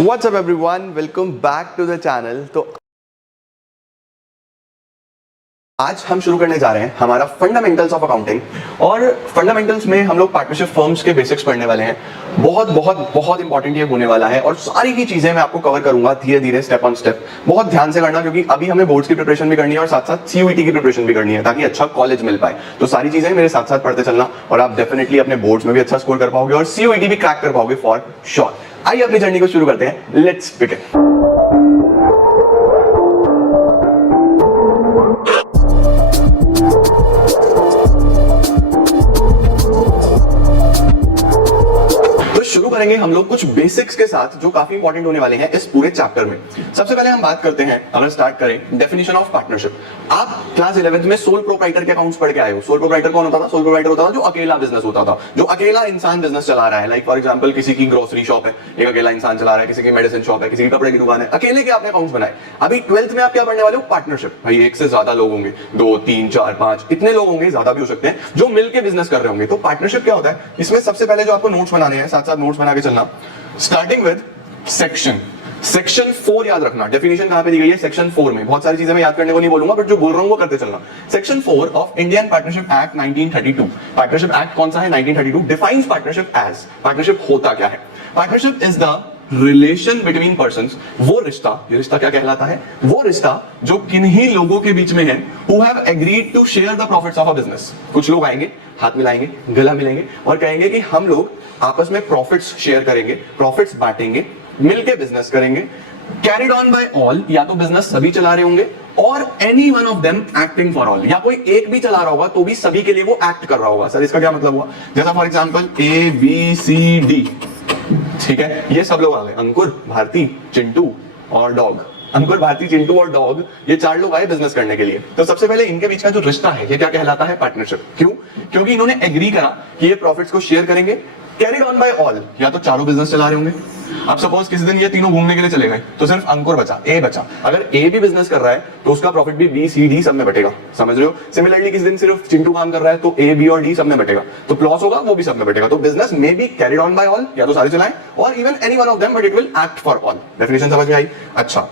What's up everyone? Welcome back to the channel. तो आज हम शुरू करने जा रहे हैं हमारा फंडामेंटल्स ऑफ अकाउंटिंग। और फंडामेंटल्स में हम लोग पार्टनरशिप फर्म्स के बेसिक्स पढ़ने वाले हैं। बहुत बहुत बहुत इंपॉर्टेंट ये होने वाला है और सारी ही चीजें मैं आपको कवर करूंगा धीरे धीरे, स्टेप ऑन स्टेप। बहुत ध्यान से करना, क्योंकि अभी हमें बोर्ड्स की प्रिपरेशन भी करनी है और साथ साथ सीयूईटी की प्रिपरेशन भी करनी है, ताकि अच्छा कॉलेज मिल पाए। तो सारी चीजें मेरे साथ साथ पढ़ते चलना और आप डेफिनेटली अपने बोर्ड्स में भी अच्छा स्कोर कर पाओगे और सीयूईटी भी क्रैक कर पाओगे फॉर श्योर। आइए अपनी जर्नी को शुरू करते हैं। Let's begin. शुरू करेंगे हम लोग कुछ बेसिक्स के साथ जो काफी इंपॉर्टेंट होने वाले हैं इस पूरे चैप्टर में। सबसे पहले हम बात करते हैं, अगर स्टार्ट करें, डेफिनेशन ऑफ पार्टनरशिप। आप क्लास 11th में सोल प्रोप्राइटर के अकाउंट्स पढ़ के आए हो। सोल प्रोप्राइटर कौन होता था? सोल प्रोप्राइटर होता था जो अकेला बिजनेस होता था, जो अकेला इंसान बिजनेस चला रहा है। लाइक फॉर एग्जांपल किसी की ग्रोसरी शॉप है, एक अकेला इंसान चला रहा है, किसी की मेडिसिन शॉप है, किसी की कपड़े की दुकान है, अकेले के आपने अकाउंट्स बनाए। अभी 12th में आप क्या पढ़ने वाले हो? पार्टनरशिप। भाई एक से ज्यादा लोग होंगे, 2 3 4 5 इतने लोग होंगे, ज्यादा भी हो सकते हैं, जो मिलकर बिजनेस कर रहे होंगे। तो पार्टनरशिप क्या होता है? इसमें सबसे पहले जो आपको नोट्स बनाने हैं, साथ साथ नोट्स बना के चलना। स्टार्टिंग विद सेक्शन 4 याद रखना। डेफिनेशन कहां पे दी गई है? सेक्शन 4 में। बहुत सारी चीजें मैं याद करने को नहीं बोलूंगा, बट जो बोल रहा हूं वो करते चलना। Section 4 of Indian partnership act 1932। Partnership act कौन सा है? 1932 डिफाइंस पार्टनरशिप एज। पार्टनरशिप होता क्या है? Partnership is the relation between persons. वो रिश्ता, ये रिश्ता क्या कहलाता है? वो रिश्ता जो किन्हीं लोगों के बीच में है, who have agreed to share the profits of a business। कुछ लोग आएंगे, हाथ मिलाएंगे, गला मिलेंगे और कहेंगे कि हम लोग आपस में प्रॉफिट्स शेयर करेंगे, प्रॉफिट्स बांटेंगे, मिलके बिजनेस करेंगे। कैरिड ऑन बाय ऑल, या तो बिजनेस सभी चला रहे होंगे, और any one of them acting for all, या कोई एक भी चला रहा होगा तो भी सभी के लिए वो एक्ट कर रहा होगा। सर इसका क्या मतलब हुआ? जैसा फॉर एग्जांपल ABCD, ठीक है, ये सब लोग आ गए, अंकुर, भारती, चिंटू और डॉग। अंकुर, भारती, चिंटू और डॉग, ये 4 लोग आए बिजनेस करने के लिए। तो सबसे पहले इनके बीच का जो रिश्ता है, ये क्या कहलाता है? पार्टनरशिप। क्यों? क्योंकि इन्होंने एग्री करा कि ये प्रॉफिट्स को शेयर करेंगे। कैरिड ऑन बाय ऑल, या तो चारों बिजनेस चला रहे होंगे। अब सपोज किसी दिन ये तीनों घूमने के लिए चले गए, तो सिर्फ अंकुर बचा, ए बचा। अगर ए भी बिजनेस कर रहा है तो उसका प्रॉफिट भी B C D सब में बटेगा। समझ रहे हो? सिमिलरली किसी दिन सिर्फ चिंटू काम कर रहा है तो A B और D सब में बटेगा, तो लॉस होगा वो भी सब में बटेगा। तो बिजनेस में be carried on by all, या तो सारे चलाएं, और even any one of them, but it will act for all. Definition समझ में आई? अच्छा,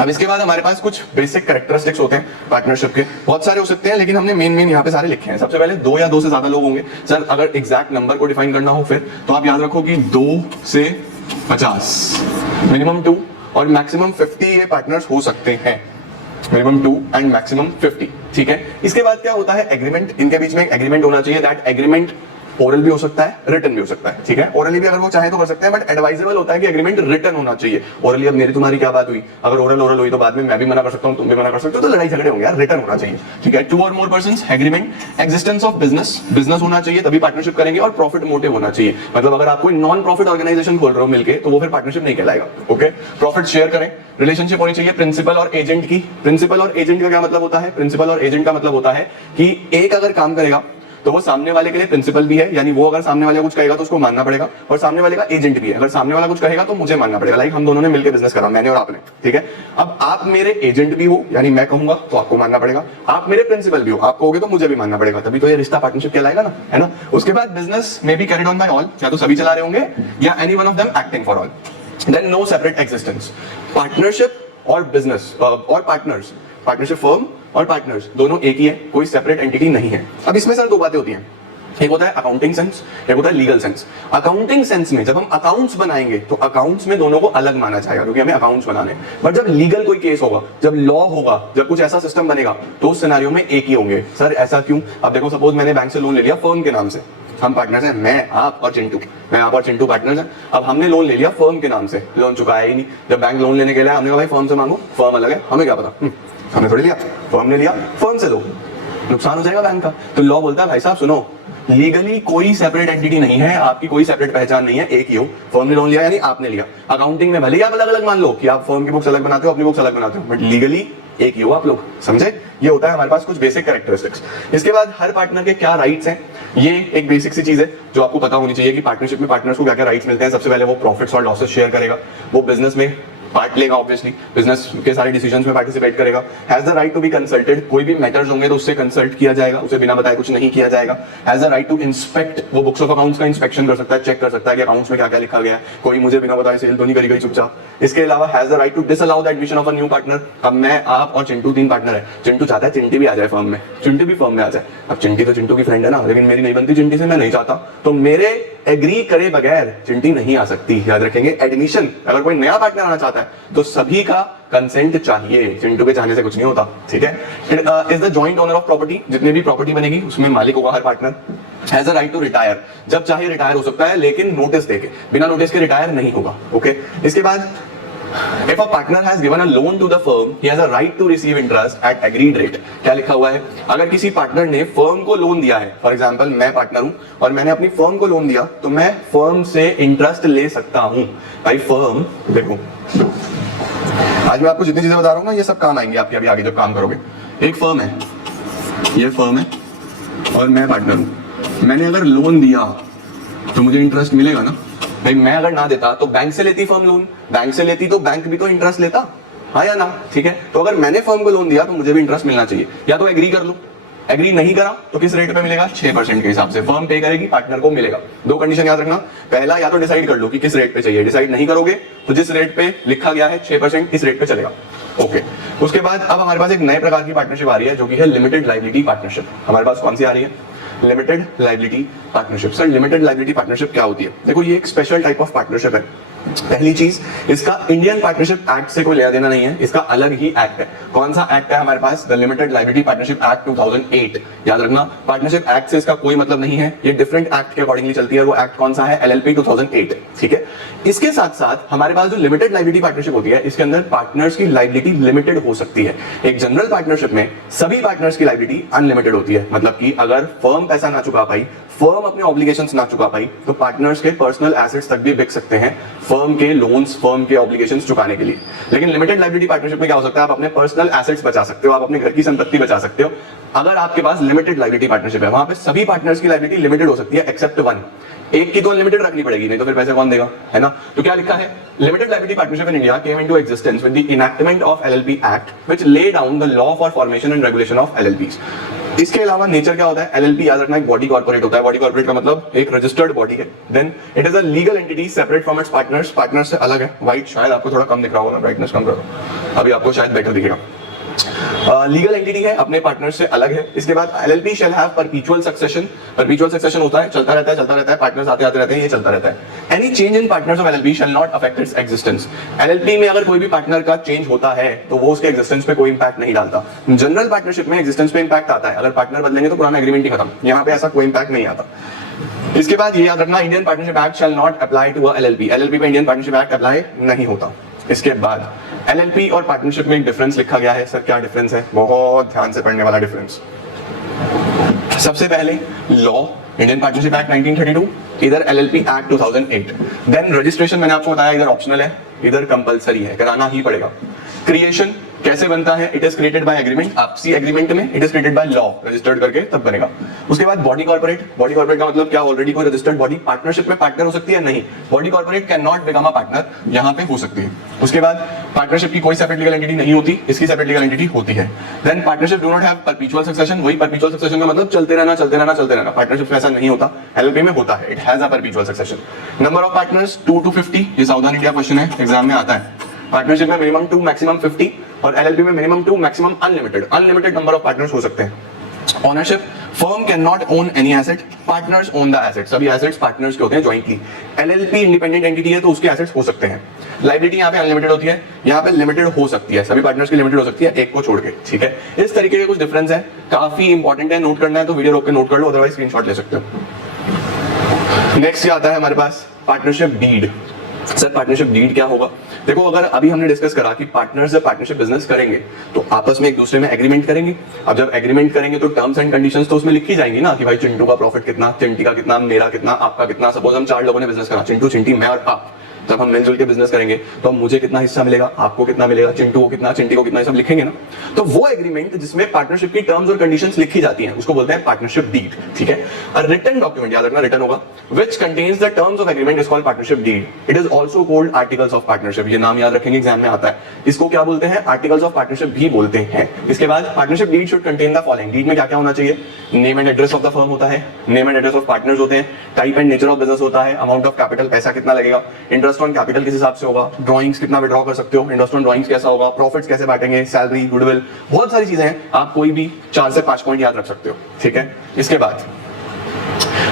अब इसके बाद हमारे पास कुछ बेसिक कैरेक्टरिस्टिक्स होते हैं पार्टनरशिप के। बहुत सारे हो सकते हैं, लेकिन हमने मेन यहाँ पे सारे लिखे हैं। सबसे पहले 2 या 2 से ज्यादा लोग होंगे। सर अगर एग्जैक्ट नंबर को डिफाइन करना हो फिर तो आप याद रखो कि 2 से 50, मिनिमम 2 और मैक्सिमम 50 ये पार्टनर्स हो सकते हैं। मिनिमम 2 एंड मैक्सिमम 50, ठीक है। इसके बाद क्या होता है? एग्रीमेंट। इनके बीच में एक एग्रीमेंट होना चाहिए। दैट एग्रीमेंट ओरल भी हो सकता है, रिटन भी हो सकता है, ठीक है। ओरली भी अगर वो चाहे तो कर सकते हैं, बट एडवाइजेबल होता है कि एग्रीमेंट रिटन होना चाहिए। ओरली अब मेरी तुम्हारी क्या बात हुई, अगर ओरल हुई तो बाद में मैं भी मना कर सकता हूं, तुम भी मना कर सकते हो, तो लड़ाई झगड़े होंगे यार। रिटन होना चाहिए, ठीक है। 2 और more persons, agreement. Existence of business, business होना चाहिए तभी पार्टनरशिप करेंगे, और प्रॉफिट मोटिव होना चाहिए। मतलब अगर आप कोई नॉन प्रॉफिट ऑर्गेनाइजेशन खोल रहे हो मिलके, तो वो फिर पार्टनरशिप नहीं कहलाएगा, ओके। प्रॉफिट शेयर करें। रिलेशनशिप होनी चाहिए प्रिंसिपल और एजेंट की। प्रिंसिपल और एजेंट का क्या मतलब होता है? प्रिंसिपल और एजेंट का मतलब होता है कि एक अगर काम करेगा तो वो सामने वाले के लिए प्रिंसिपल भी है, यानी वो अगर सामने वाले कुछ कहेगा तो उसको मानना पड़ेगा, और सामने वाले का एजेंट भी है। अगर सामने वाला कुछ कहेगा तो मुझे मानना पड़ेगा। लाइक हम दोनों ने मिलकर बिजनेस करा, मैंने और आपने, ठीक है। अब आप मेरे एजेंट भी हो, यानी मैं कहूंगा तो आपको मानना पड़ेगा। आप मेरे प्रिंसिपल भी हो, आप कहोगे तो मुझे भी मानना पड़ेगा, तभी तो ये रिश्ता पार्टनरशिप कहलाएगा ना, है ना। उसके बाद बिजनेस में भी कैरिड ऑन बाय ऑल, या तो सभी चला रहे होंगे या any one of them acting for all. Then no separate existence. Partnership और बिजनेस और पार्टनर्स, पार्टनरशिप फर्म और पार्टनर्स दोनों एक ही है, कोई सेपरेट एंटिटी नहीं है। अब इसमें सर 2 बातें होती हैं। एक होता है अकाउंटिंग सेंस, एक होता है लीगल सेंस। अकाउंटिंग सेंस में जब हम अकाउंट्स बनाएंगे तो अकाउंट्स में दोनों को अलग माना जाएगा, क्योंकि हमें अकाउंट्स बनाने। बट जब लीगल कोई केस होगा, जब लॉ होगा, जब कुछ ऐसा सिस्टम बनेगा, तो उस सिनेरियो में एक ही होंगे। सर ऐसा क्यों? अब देखो, सपोज मैंने बैंक से लोन ले लिया फर्म के नाम से, हम पार्टनर्स हैं, मैं, आप और चिंटू। मैं, आप और चिंटू पार्टनर्स हैं। अब हमने लोन ले लिया फर्म के नाम से, लोन चुकाया ही नहीं। जब बैंक लोन लेने के लिए हमने कहा भाई फर्म से मांगो, फर्म अलग है, हमें क्या पता, हमने थोड़ी लिया, फर्म ने लिया, फर्म से लो, नुकसान हो जाएगा बैंक का। तो लॉ बोलता है भाई साहब सुनो, लीगली कोई सेपरेट एंटिटी नहीं है, आपकी कोई सेपरेट पहचान नहीं है, एक ही हो। फर्म ने लोन लिया यानी आपने लिया। अकाउंटिंग में भले ही आप अलग अलग मान लो कि आप फर्म की बुक्स अलग बनाते हो, अपनी बुक्स अलग बनाते हो, बट लीगली एक ही हो आप लोग, समझे। ये होता है हमारे पास कुछ बेसिक कैरेक्टरिस्टिक्स। इसके बाद हर पार्टनर के क्या राइट्स हैं, ये एक बेसिक सी चीज है जो आपको पता होनी चाहिए कि पार्टनरशिप में पार्टनर्स को क्या क्या राइट्स मिलते हैं। सबसे पहले वो प्रॉफिट्स और लॉसेस शेयर करेगा, वो बिजनेस में पार्ट लेगा, ऑब्वियसली बिजनेस के सारे डिसीजंस में पार्टिसिपेट करेगा, has the right to be consulted, कोई भी मैटर्स होंगे तो उससे कंसल्ट किया जाएगा, उसे बिना बताए कुछ नहीं किया जाएगा, has the right to inspect, वो बुक्स ऑफ अकाउंट्स का इंस्पेक्शन कर सकता है, चेक कर सकता है कि अकाउंट्स में क्या क्या लिखा गया है, कोई मुझे बिना बताए सेल तो नहीं करी गई चुपचाप। इसके अलावा has the right to disallow the admission of a new partner. अब मैं, आप और चिंटू 3 पार्टनर है, चिंटू चाहता है चिंटी भी आ जाए फर्म में, चिंटी भी फर्म में आ जाए। अब चिंटी तो चिंटू की फ्रेंड है ना, लेकिन मेरी नहीं बनती चिंटी से, मैं नहीं चाहता, तो मेरे एग्री करे बगैर चिंटी नहीं आ सकती। याद रखेंगे, एडमिशन अगर कोई नया पार्टनर आना चाहता है तो सभी का कंसेंट चाहिए, चिंटू के चाहने से कुछ नहीं होता, ठीक है। Is the joint owner of property, जितनी भी प्रॉपर्टी बनेगी उसमें मालिक होगा हर partner. Has a right to retire, जब चाहे रिटायर हो सकता है, लेकिन नोटिस देके, बिना नोटिस के रिटायर नहीं होगा, ओके। इसके बाद if a partner has given a loan to the firm, he has a right to receive interest at agreed rate। क्या लिखा हुआ है, अगर किसी पार्टनर ने फर्म को लोन दिया है, फॉर एग्जांपल मैं पार्टनर हूं और मैंने अपनी फर्म को लोन दिया, तो मैं फर्म से इंटरेस्ट ले सकता हूं। भाई फर्म, देखो आज मैं आपको जितनी चीजें बता रहा हूं ना, ये सब काम आएंगे आपके अभी आगे जब काम करोगे। एक फर्म है, ये फर्म है और मैं पार्टनर हूं, मैंने अगर लोन दिया तो मुझे इंटरेस्ट मिलेगा ना। भाई मैं अगर ना देता तो बैंक से लेती फर्म लोन, बैंक से लेती तो बैंक भी तो इंटरेस्ट लेता, हाँ या ना, ठीक है। तो अगर मैंने फर्म को लोन दिया तो मुझे भी इंटरेस्ट मिलना चाहिए, या तो एग्री कर लो, एग्री नहीं करा तो किस रेट पे मिलेगा, 6% के हिसाब से फर्म पे करेगी, पार्टनर को मिलेगा। 2 कंडीशन याद रखना, पहला या तो डिसाइड कर लो कि किस रेट पे चाहिए, डिसाइड नहीं करोगे तो जिस रेट पे लिखा गया है 6% इस रेट पे चलेगा, ओके। उसके बाद अब हमारे पास एक नए प्रकार की पार्टनरशिप आ रही है जो कि है लिमिटेड लायबिलिटी पार्टनरशिप। हमारे पास कौन सी आ रही है, limited liability partnership. Sir limited liability partnership क्या होती है, देखो ये एक स्पेशल टाइप ऑफ पार्टनरशिप है। पहली चीज, इसका इंडियन पार्टनरशिप एक्ट से कोई लेना देना नहीं है, इसका अलग ही एक्ट है। कौन सा एक्ट है हमारे पास, the limited liability partnership act 2008। याद रखना, पार्टनरशिप एक्ट से इसका कोई मतलब नहीं है, ये डिफरेंट एक्ट के अकॉर्डिंगली चलती है। वो एक्ट कौन सा है, LLP 2008, ठीक है। इसके साथ साथ हमारे पास जो लिमिटेड लायबिलिटी पार्टनरशिप होती है, इसके अंदर पार्टनर्स की लायबिलिटी लिमिटेड हो सकती है। एक जनरल पार्टनरशिप में सभी पार्टनर्स की लायबिलिटी अनलिमिटेड होती है, मतलब कि अगर फर्म पैसा ना चुका पाई, फर्म अपने ऑब्लिगेशंस ना चुका पाई, तो पार्टनर्स के पर्सनल एसेट्स तक भी बिक सकते हैं फर्म के लोन्स, फर्म के ऑब्लिगेशंस चुकाने के लिए। लेकिन लिमिटेड लायबिलिटी पार्टनरशिप में क्या हो सकता है, आप अपने पर्सनल एसेट्स बचा सकते हो, आप अपने घर की संपत्ति बचा सकते हो। अगर आपके पास लिमिटेड लायबिलिटी पार्टनरशिप है, वहां पे सभी पार्टनर्स की लायबिलिटी लिमिटेड हो सकती है एक्सेप्ट वन। एक की तो अनलिमिटेड रखनी पड़ेगी, नहीं तो फिर पैसे कौन देगा, है ना। तो क्या लिखा है, limited liability partnership in India came into existence with the enactment of LLP act which lay down the law for formation and regulation of LLPs। इसके अलावा नेचर क्या होता है, LLP याद रखना एक बॉडी कॉर्पोरेट होता है। बॉडी कॉर्पोरेट का मतलब एक रजिस्टर्ड बॉडी है। Then it is a legal entity separate from its partners, partners से अलग है। व्हाइट शायद आपको थोड़ा कम दिख रहा होगा, ब्राइटनेस कम करो, अभी आपको शायद बेटर दिखेगा। लीगल एंटिटी है, अपने पार्टनर से अलग है। इसके बाद LLP shall have perpetual succession. Perpetual succession होता है, चलता रहता है, पार्टनर्स आते रहते हैं, ये चलता रहता है। Any change in partners of LLP shall not affect its existence. LLP में अगर कोई भी पार्टनर का चेंज होता है तो वो उसके एग्जिस्टेंस पे कोई इंपैक्ट नहीं डालता। जनरल पार्टनरशिप में एग्जिस्टेंस पे इंपैक्ट आता है, अगर पार्टनर बदलेंगे तो पुराना एग्रीमेंट ही खत्म, यहाँ पे ऐसा कोई इंपैक्ट नहीं आता। इसके बाद ये याद रखना, Indian partnership act shall not apply to LLP। LLP पे इंडियन पार्टनरशिप एक्ट अप्लाई नहीं होता। इसके बाद LLP और पार्टनरशिप में एक डिफरेंस लिखा गया है। सर क्या डिफरेंस है, बहुत ध्यान से पढ़ने वाला डिफरेंस। सबसे पहले लॉ, इंडियन पार्टनरशिप एक्ट 1932, इधर LLP एक्ट 2008। देन रजिस्ट्रेशन मैंने आपको बताया, इधर ऑप्शनल है, इधर कंपलसरी है, कराना ही पड़ेगा। क्रिएशन कैसे बनता है, it is created by agreement, आपसी एग्रीमेंट में, it is created by law, registered करके तब बनेगा। उसके बाद बॉडी कॉर्पोरेट। बॉडी कॉर्पोरेट का मतलब क्या, ऑलरेडी कोई रजिस्टर्ड बॉडी पार्टनरशिप में पार्टनर हो सकती है, नहीं, body corporate can not become a partner, यहाँ पे हो सकती है। उसके बाद पार्टनरशिप की कोई सेपरेट लीगल एंटिटी नहीं होती, इसकी सेपरेट लीगल एंटिटी होती है। Then partnership do not have perpetual succession. वही परपेचुअल सक्सेशन का मतलब चलते रहना। पार्टनरशिप में ऐसा नहीं होता, LLP में होता है, it has a perpetual succession. Number of partners 2 to 50, ये साउदर्न इंडिया क्वेश्चन है, एग्जाम में आता है। पार्टनरशिप में मिनिमम 2 मैक्सिमम 50 और LLP में minimum 2 maximum unlimited number of partners हो सकते हैं। Ownership, firm can not own any asset, partners own the asset. सभी एसेट्स पार्टनर्स के होते हैं जॉइंटली। LLP इंडिपेंडेंट एंटिटी है तो उसके एसेट्स हो सकते हैं। लायबिलिटी यहाँ पे अनलिमिटेड होती है, यहाँ पे लिमिटेड हो सकती है, सभी पार्टनर्स की लिमिटेड हो सकती है, एक को छोड़ के, ठीक है। इस तरीके के कुछ डिफरेंस है, काफी इंपॉर्टेंट है, नोट करना है तो वीडियो रोक के नोट कर लो, अदरवाइज स्क्रीनशॉट ले सकते हो। नेक्स्ट क्या आता है हमारे पास, partnership deed. Sir partnership deed क्या होगा, देखो अगर अभी हमने डिस्कस करा कि पार्टनर्स जब पार्टनरशिप बिजनेस करेंगे तो आपस में एक दूसरे में एग्रीमेंट करेंगे। अब जब एग्रीमेंट करेंगे तो टर्म्स एंड कंडीशंस तो उसमें लिखी जाएंगी ना, कि भाई चिंटू का प्रॉफिट कितना, चिंटी का कितना, मेरा कितना, आपका कितना। सपोज हम 4 लोगों ने बिजनेस करा, चिंटू, चिंटी, मैं और आप। जब हम मिलजुल के बिजनेस करेंगे तो मुझे कितना हिस्सा मिलेगा, आपको कितना मिलेगा, चिंटू को कितना, चिंटी को कितना, सब लिखेंगे ना। तो वो एग्रीमेंट जिसमें पार्टनरशिप की टर्म्स और कंडीशंस लिखी जाती हैं उसको बोलते हैं पार्टनरशिप डीड, ठीक है। रिटन डॉक्यूमेंट, याद रखना रिटन होगा, which contains the terms of agreement is called partnership deed. It is also called articles of partnership, ये नाम याद रखेंगे, एग्जाम में आता है। इसको क्या बोलते हैं, आर्टिकल्स ऑफ पार्टनरशिप भी बोलते हैं। इसके बाद partnership deed should contain the following. Deed में क्या क्या होना चाहिए, name and address of the firm होता है, name and address of partners होते हैं, type and nature of business होता है, अमाउंट ऑफ कैपिटल, पैसा कितना लगेगा, इंटरेस्ट ऑन कैपिटल किस हिसाब से होगा, ड्राइंग्स कितना विड्रॉ कर सकते हो, इंटरेस्ट ऑन ड्राइंग्स कैसा होगा, प्रॉफिट्स कैसे बांटेंगे, सैलरी, गुडविल, बहुत सारी चीजें हैं। आप कोई भी 4 से 5 पॉइंट याद रख सकते हो, ठीक है। इसके बाद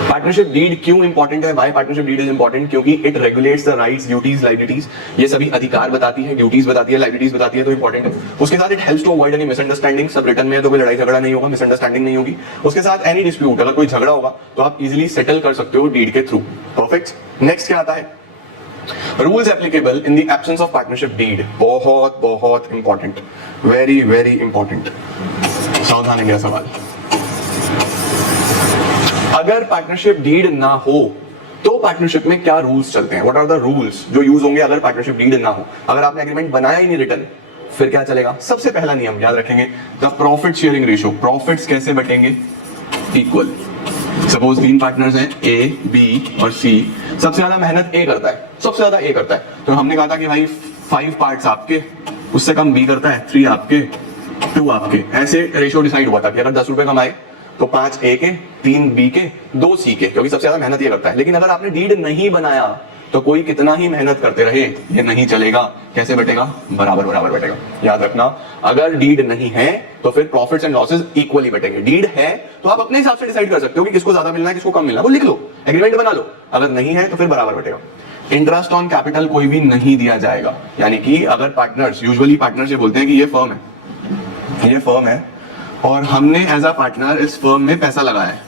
पार्टनरशिप डीड क्यों इंपॉर्टेंट है, why partnership deed is important, क्योंकि it regulates the rights, duties, liabilities, ये सभी अधिकार बताती है, ड्यूटीज बताती है, लायबिलिटीज बताती है, तो इंपॉर्टेंट है। उसके साथ it helps to avoid any misunderstanding, सब रिटर्न में है तो कोई लड़ाई झगड़ा नहीं होगा, मिसअंडरस्टैंडिंग नहीं होगी। उसके साथ एनी डिस्प्यूट, अगर कोई झगड़ा होगा तो आप इजीली सेटल कर सकते हो डीड के थ्रू। परफेक्ट। नेक्स्ट क्या आता है, rules applicable in the absence of partnership deed. बहुत बहुत इंपॉर्टेंट, वेरी वेरी इंपॉर्टेंट, सावधान है सवाल। अगर पार्टनरशिप डीड ना हो तो पार्टनरशिप में क्या रूल्स चलते हैं, व्हाट आर द रूल्स जो यूज होंगे अगर पार्टनरशिप डीड ना हो। अगर आपने एग्रीमेंट बनाया ही नहीं रिटर्न, फिर क्या चलेगा। सबसे पहला नियम याद रखेंगे, the profit sharing ratio. Profits कैसे बटेंगे, इक्वल। सपोज 3 पार्टनर्स हैं, ए, बी और सी। सबसे ज्यादा मेहनत ए करता है, सबसे ज्यादा ए करता है, तो हमने कहा था कि भाई 5 पार्ट्स आपके, उससे कम बी करता है, 3 आपके, 2 आपके। ऐसे रेशियो डिसाइड हुआ था कि अगर 10 रुपए कमाए तो 5 ए के, 3 बी के, 2 सी के, क्योंकि सबसे ज्यादा मेहनत ये करता है। लेकिन अगर आपने डीड नहीं बनाया तो कोई कितना ही मेहनत करते रहे ये नहीं चलेगा। कैसे बटेगा, बराबर बराबर बटेगा। याद रखना, अगर डीड नहीं है तो फिर प्रॉफिट्स एंड लॉसेस इक्वली बटेंगे। डीड है तो आप अपने हिसाब से डिसाइड कर सकते हो कि किसको ज्यादा मिलना है, किसको कम मिलना है, वो लिख लो, एग्रीमेंट बना लो। अगर नहीं है तो फिर बराबर बटेगा। इंटरेस्ट ऑन कैपिटल कोई भी नहीं दिया जाएगा, यानी कि अगर पार्टनर्स, यूजुअली पार्टनर्स ये बोलते हैं कि ये फर्म है और हमने एज अ पार्टनर इस फर्म में पैसा लगाया है,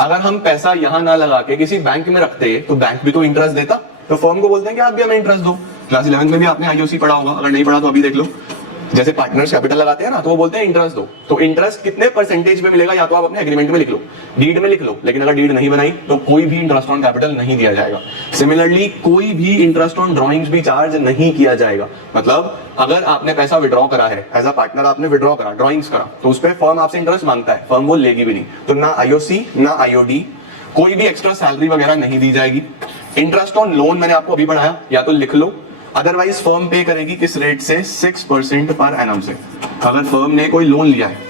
अगर हम पैसा यहां ना लगा के किसी बैंक में रखते तो बैंक भी तो इंटरेस्ट देता, तो फर्म को बोलते हैं कि आप भी हमें इंटरेस्ट दो। क्लास 11 में भी आपने आईओसी पढ़ा होगा, अगर नहीं पढ़ा तो अभी देख लो। जैसे पार्टनर्स कैपिटल लगाते हैं ना, तो वो बोलते हैं इंटरेस्ट दो। तो इंटरेस्ट कितने परसेंटेज पे मिलेगा, या तो आप अपने एग्रीमेंट में लिख लो, डीड में लिख लो, लेकिन अगर डीड नहीं बनाई तो कोई भी इंटरेस्ट ऑन कैपिटल नहीं दिया जाएगा। सिमिलरली कोई भी इंटरेस्ट ऑन ड्रॉइंग्स भी चार्ज नहीं किया जाएगा। मतलब अगर आपने पैसा विड्रॉ करा है, एज अ पार्टनर आपने विड्रॉ करा, ड्रॉइंग्स करा, तो उस पर फर्म आपसे इंटरेस्ट मांगता है, फर्म वो लेगी भी नहीं। तो ना आईओसी ना आईओडी, कोई भी एक्स्ट्रा सैलरी वगैरह नहीं दी जाएगी। इंटरेस्ट ऑन लोन मैंने आपको अभी पढ़ाया, या तो लिख लो, अदरवाइज फर्म पे करेगी किस रेट से, 6% पर एनम से। अगर फर्म ने कोई लोन लिया है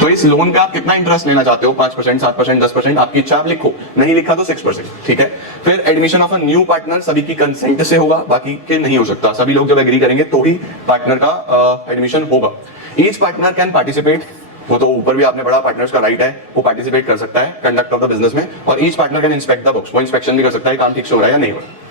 तो इस लोन पे आप कितना इंटरेस्ट लेना चाहते हो, 5%, 7%, 10%, आपकी इच्छा, आप लिखो। नहीं लिखा तो 6%, ठीक है। फिर admission of a new partner सभी की कंसेंट से होगा, बाकी के नहीं हो सकता। सभी लोग जब एग्री करेंगे तो ही पार्टनर का एडमिशन होगा। ईच पार्टनर कैन पार्टिसिपेट, वो तो ऊपर भी आपने बड़ा, पार्टनर्स का राइट है, वो पार्टिसिपेट कर सकता है कंडक्ट ऑफ द बिजनेस में। और each partner can inspect the books, वो इंस्पेक्शन भी कर सकता है काम ठीक से हो रहा है या नहीं हो रहा।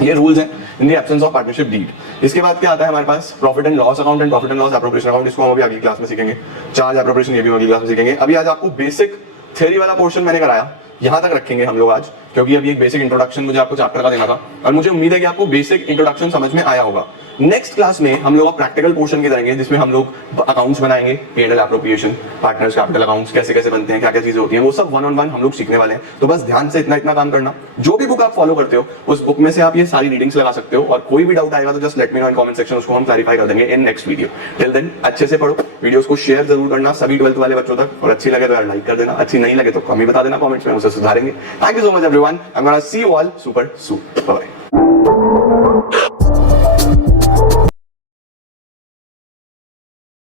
ये रूल्स हैं in the absence of partnership deed. इसके बाद क्या आता है हमारे पास, profit and loss account and profit and loss appropriation account. इसको हम अभी अगली क्लास में सीखेंगे। चार्ज एप्रोप्रिएशन ये भी अगली क्लास में सीखेंगे। अभी आज आपको बेसिक थ्योरी वाला पोर्शन मैंने कराया, यहां तक रखेंगे हम लोग आज, क्योंकि अभी एक बेसिक इंट्रोडक्शन मुझे आपको चैप्टर का देना था और मुझे उम्मीद है कि आपको बेसिक इंट्रोडक्शन समझ में आया होगा। नेक्स्ट क्लास में हम लोग प्रैक्टिकल पोर्शन की करेंगे, जिसमें हम लोग अकाउंट्स बनाएंगे, P&L appropriation, partners capital accounts कैसे कैसे बनते हैं, क्या क्या चीजें होती हैं, वो सब 1 on 1 हम लोग सीखने वाले हैं। तो बस ध्यान से इतना काम करना। जो भी बुक आप फॉलो करते हो उस बुक में से आप ये सारी रीडिंग्स लगा सकते हो, और कोई भी डाउट आएगा तो just let me know in comment section, उसको हम क्लैरिफाई कर देंगे in next video. Till then अच्छे से पढ़ो, वीडियोस को शेयर जरूर करना सभी 12th वाले बच्चों तक, और अच्छी लगे तो यार लाइक कर देना, अच्छी नहीं लगे तो कमेंट बता देना कमेंट्स में, उसे सुधारेंगे। Thank you so much everyone, I am gonna see you all super soon, bye bye.